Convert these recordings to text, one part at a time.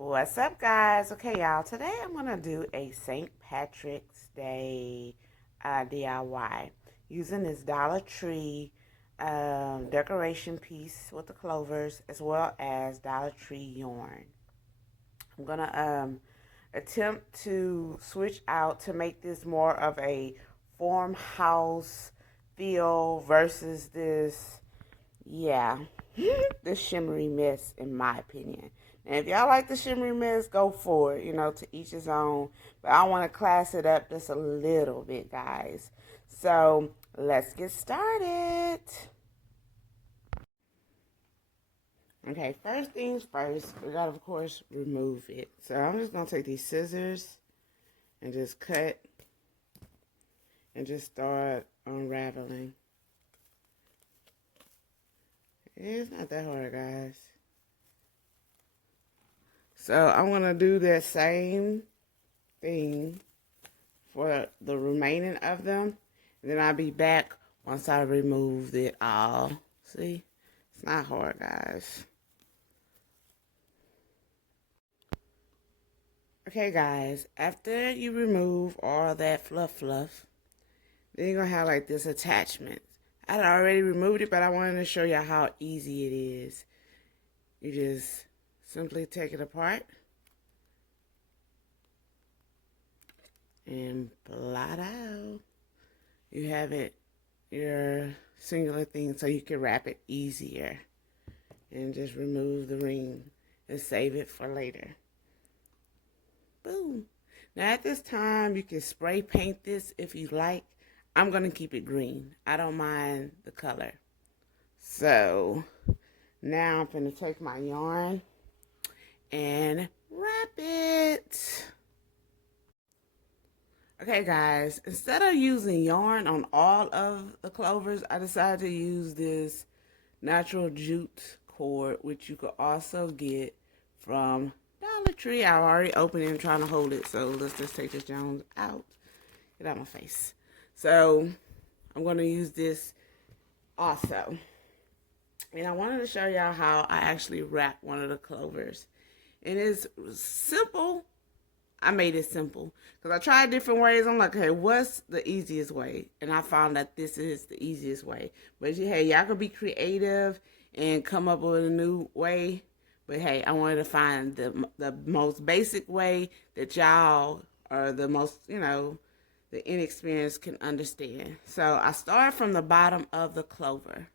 What's up, guys? Okay, y'all, today I'm going to do a St. Patrick's Day DIY using this Dollar Tree decoration piece with the clovers as well as Dollar Tree yarn. I'm going to attempt to switch out to make this more of a farmhouse feel versus this, yeah, this shimmery mess, in my opinion. And if y'all like the shimmery mess, go for it, to each his own. But I want to class it up just a little bit, guys. So let's get started. Okay, first things first, we gotta, of course, remove it. So I'm just gonna take these scissors and just cut and just start unraveling. It's not that hard, guys. So I'm going to do that same thing for the remaining of them. And then I'll be back once I removed it all. See? It's not hard, guys. Okay, guys. After you remove all that fluff, then you're going to have like this attachment. I had already removed it, but I wanted to show you how easy it is. You just simply take it apart and blot out. You have it, your singular thing, so you can wrap it easier. And just remove the ring and save it for later. Boom. Now at this time, you can spray paint this if you like. I'm going to keep it green. I don't mind the color. So now I'm going to take my yarn and wrap it. Okay, guys, instead of using yarn on all of the clovers, I decided to use this natural jute cord, which you could also get from Dollar Tree. I've already opened it and trying to hold it, so let's just take this Jones out. Get out of my face. So I'm going to use this also. And I wanted to show y'all how I actually wrap one of the clovers. And it's simple. I made it simple because I tried different ways. I'm like, hey, what's the easiest way? And I found that this is the easiest way. But hey, y'all can be creative and come up with a new way. But hey, I wanted to find the most basic way that y'all are the most, the inexperienced can understand. So I start from the bottom of the clover.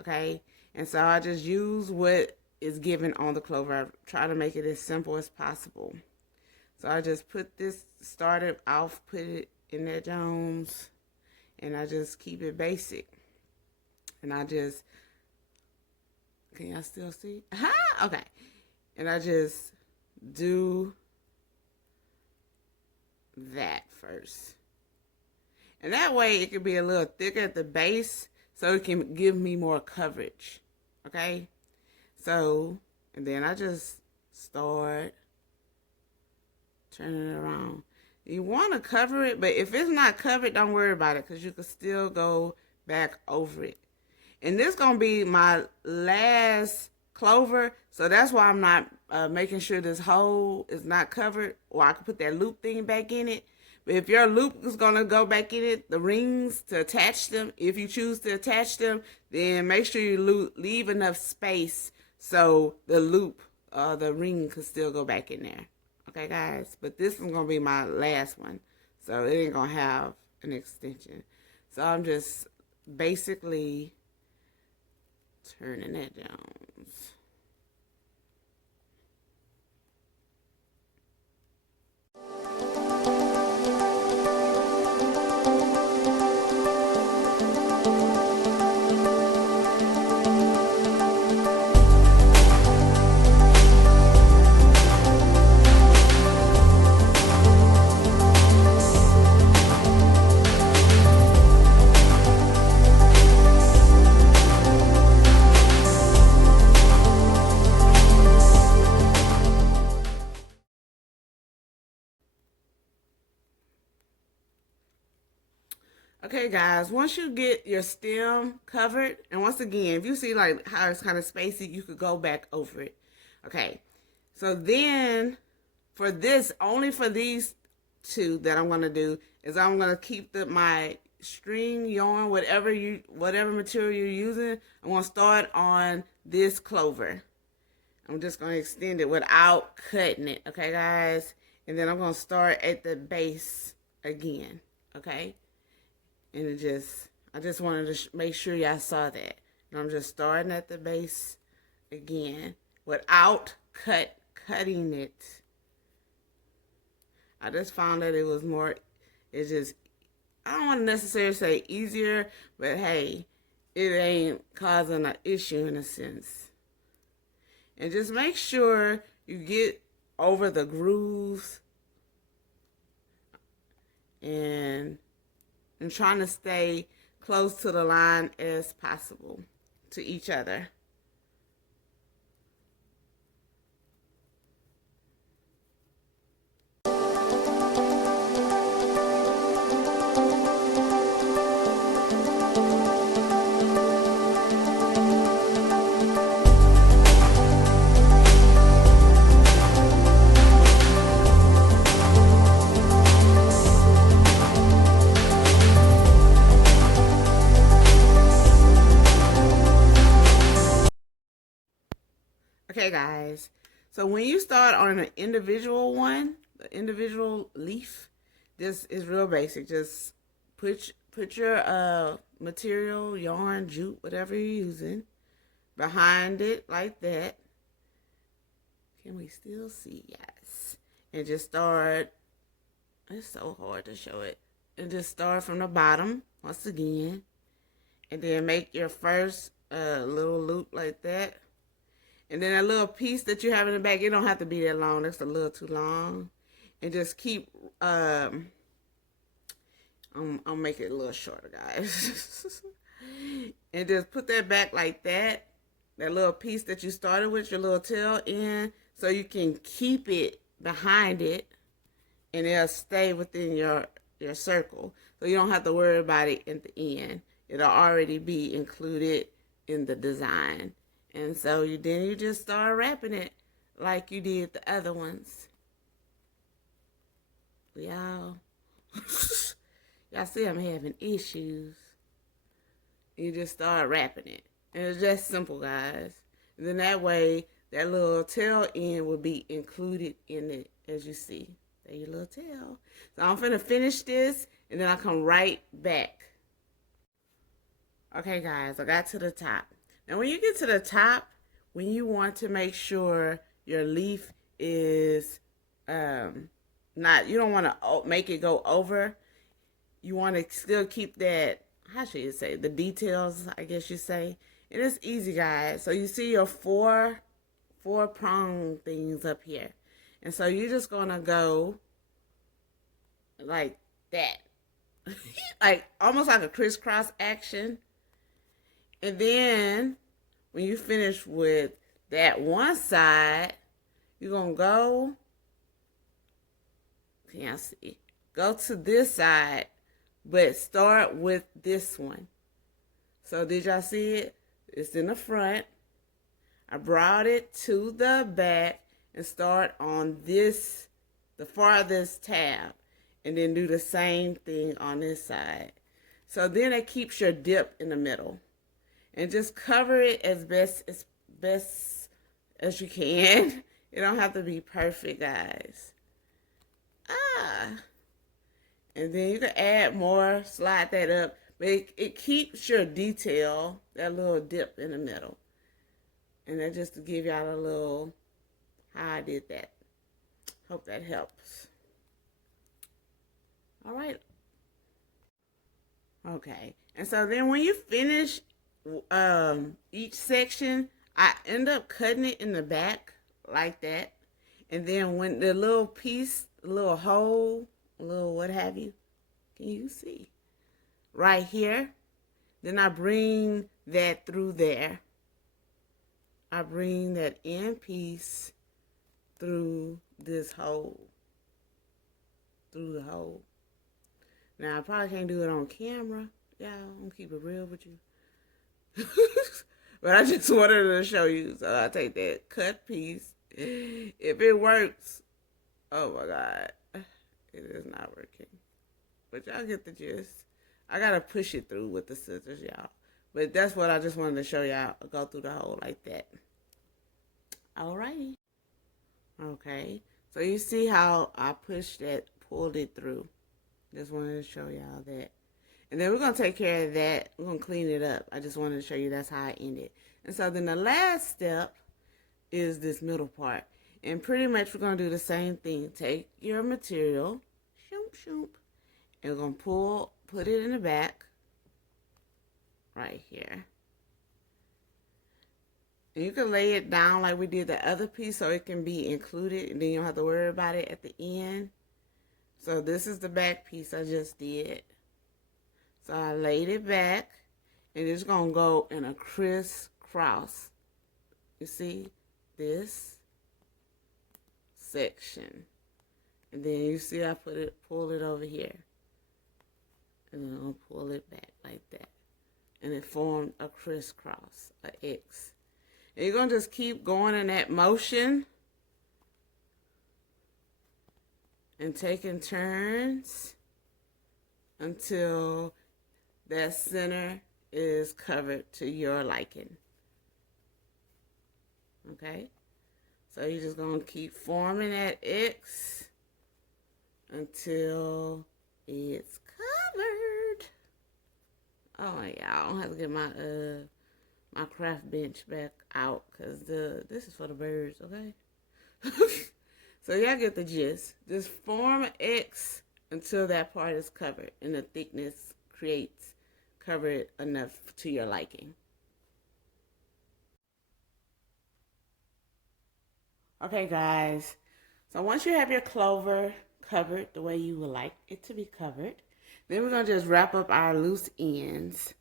Okay? And so I just use what is given on the clover. I try to make it as simple as possible. So I just put this, started off, put it in there, Jones, and I just keep it basic. And I just, can y'all still see? Aha! Okay. And I just do that first. And that way it can be a little thicker at the base so it can give me more coverage. Okay? So, and then I just start turning it around. You want to cover it, but if it's not covered, don't worry about it because you can still go back over it. And this is going to be my last clover, so that's why I'm not making sure this hole is not covered, or I can put that loop thing back in it. But if your loop is going to go back in it, the rings to attach them, if you choose to attach them, then make sure you leave enough space so the loop, the ring can still go back in there. Okay, guys? But this is going to be my last one, so it ain't going to have an extension. So I'm just basically turning it down. Okay, guys, once you get your stem covered, and once again, if you see like how it's kind of spacey, you could go back over it. Okay, So then for this, only for these two that I'm gonna do is I'm gonna keep my string, yarn, whatever material you're using. I'm gonna start on this clover. I'm just gonna extend it without cutting it, okay, guys? And then I'm gonna start at the base again, okay? And I just wanted to make sure y'all saw that. And I'm just starting at the base again without cutting it. I just found that it was more, it's just, I don't want to necessarily say easier, but hey, it ain't causing an issue in a sense. And just make sure you get over the grooves and trying to stay close to the line as possible to each other. Okay, guys. So when you start on an individual one, the individual leaf, this is real basic. Just put your material, yarn, jute, whatever you're using, behind it like that. Can we still see? Yes. And just start. It's so hard to show it. And just start from the bottom once again, and then make your first little loop like that. And then that little piece that you have in the back, it don't have to be that long. That's a little too long. And just keep, I'll make it a little shorter, guys. And just put that back like that. That little piece that you started with, your little tail end, so you can keep it behind it. And it'll stay within your circle. So you don't have to worry about it at the end. It'll already be included in the design. And so then you just start wrapping it like you did the other ones. Y'all see I'm having issues. You just start wrapping it. And it's just simple, guys. And then that way, that little tail end will be included in it, as you see. There your little tail. So I'm finna finish this, and then I'll come right back. Okay, guys, I got to the top. Now, when you get to the top, when you want to make sure your leaf is not, you don't want to make it go over. You want to still keep that, how should you say, the details, I guess you say. It is easy, guys. So you see your four prong things up here. And so you're just going to go like that. Like almost like a crisscross action. And then when you finish with that one side, you're going to go, can't see, go to this side, but start with this one. So did y'all see it? It's in the front. I brought it to the back and start on this, the farthest tab, and then do the same thing on this side. So then it keeps your dip in the middle. And just cover it as best as you can. It don't have to be perfect, guys. And then you can add more, slide that up. But it keeps your detail, that little dip in the middle. And that just to give y'all a little how I did that. Hope that helps. All right. Okay. And so then when you finish each section, I end up cutting it in the back like that. And then when the little piece, little hole, little what have you, can you see? Right here. Then I bring that through there. I bring that end piece through this hole. Through the hole. Now, I probably can't do it on camera. Yeah, I'm going to keep it real with you. But I just wanted to show you. So I take that cut piece If it works, oh my God, it is not working. But y'all get the gist. I gotta push it through with the scissors, y'all. But that's what I just wanted to show y'all. Go through the hole like that. Alrighty. Okay. So you see how I pulled it through. Just wanted to show y'all that. And then we're going to take care of that. We're going to clean it up. I just wanted to show you that's how I ended. And so then the last step is this middle part. And pretty much we're going to do the same thing. Take your material, shoop, shoop, and we're going to put it in the back right here. And you can lay it down like we did the other piece so it can be included. And then you don't have to worry about it at the end. So this is the back piece I just did. So I laid it back, and it's going to go in a crisscross. You see this section. And then you see I pull it over here. And then I'm going to pull it back like that. And it formed a crisscross, an X. And you're going to just keep going in that motion. And taking turns until that center is covered to your liking. Okay? So you're just going to keep forming that X until it's covered. Oh, yeah, I don't have to get my craft bench back out because this is for the birds, okay? So y'all get the gist. Just form an X until that part is covered and the thickness covered enough to your liking. Okay, guys. So once you have your clover covered the way you would like it to be covered, then we're going to just wrap up our loose ends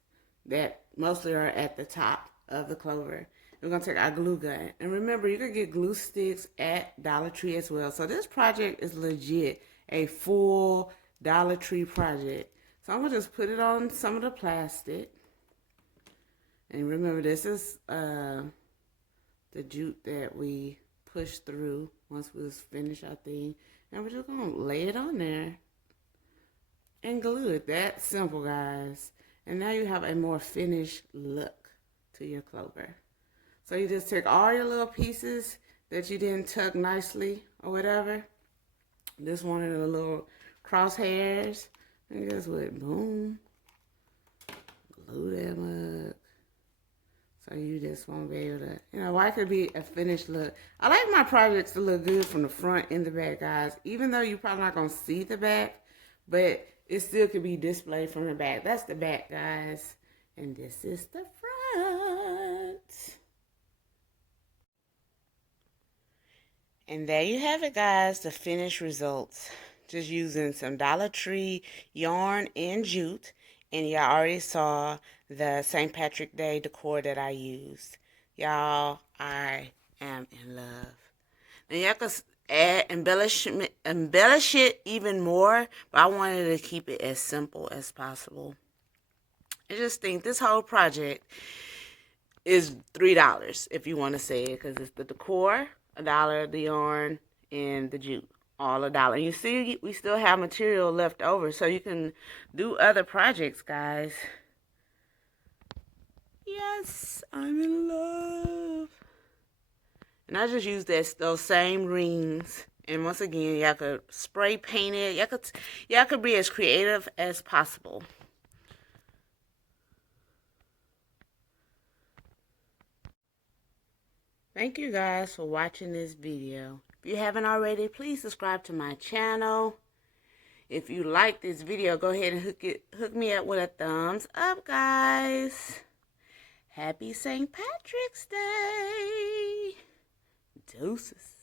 that mostly are at the top of the clover. We're going to take our glue gun. And remember, you can get glue sticks at Dollar Tree as well. So this project is legit a full Dollar Tree project. So I'm going to just put it on some of the plastic. And remember, this is the jute that we pushed through once we finish our thing. And we're just going to lay it on there and glue it. That simple, guys. And now you have a more finished look to your clover. So you just take all your little pieces that you didn't tuck nicely or whatever. This one of the little crosshairs. And just would boom, glue them up. So you just won't be able to, why it could be a finished look. I like my projects to look good from the front and the back, guys. Even though you're probably not going to see the back, but it still could be displayed from the back. That's the back, guys. And this is the front. And there you have it, guys, the finished results. Just using some Dollar Tree yarn and jute. And y'all already saw the St. Patrick's Day decor that I used. Y'all, I am in love. And y'all could embellish it even more, but I wanted to keep it as simple as possible. I just think this whole project is $3 if you want to say it, because it's the decor, $1, the yarn, and the jute. All $1. And you see, we still have material left over, so you can do other projects, guys. Yes, I'm in love. And I just used those same rings. And once again, y'all could spray paint it. Y'all could be as creative as possible. Thank you guys for watching this video. If you haven't already, please subscribe to my channel. If you like this video, go ahead and hook me up with a thumbs up, guys. Happy St. Patrick's Day. Deuces.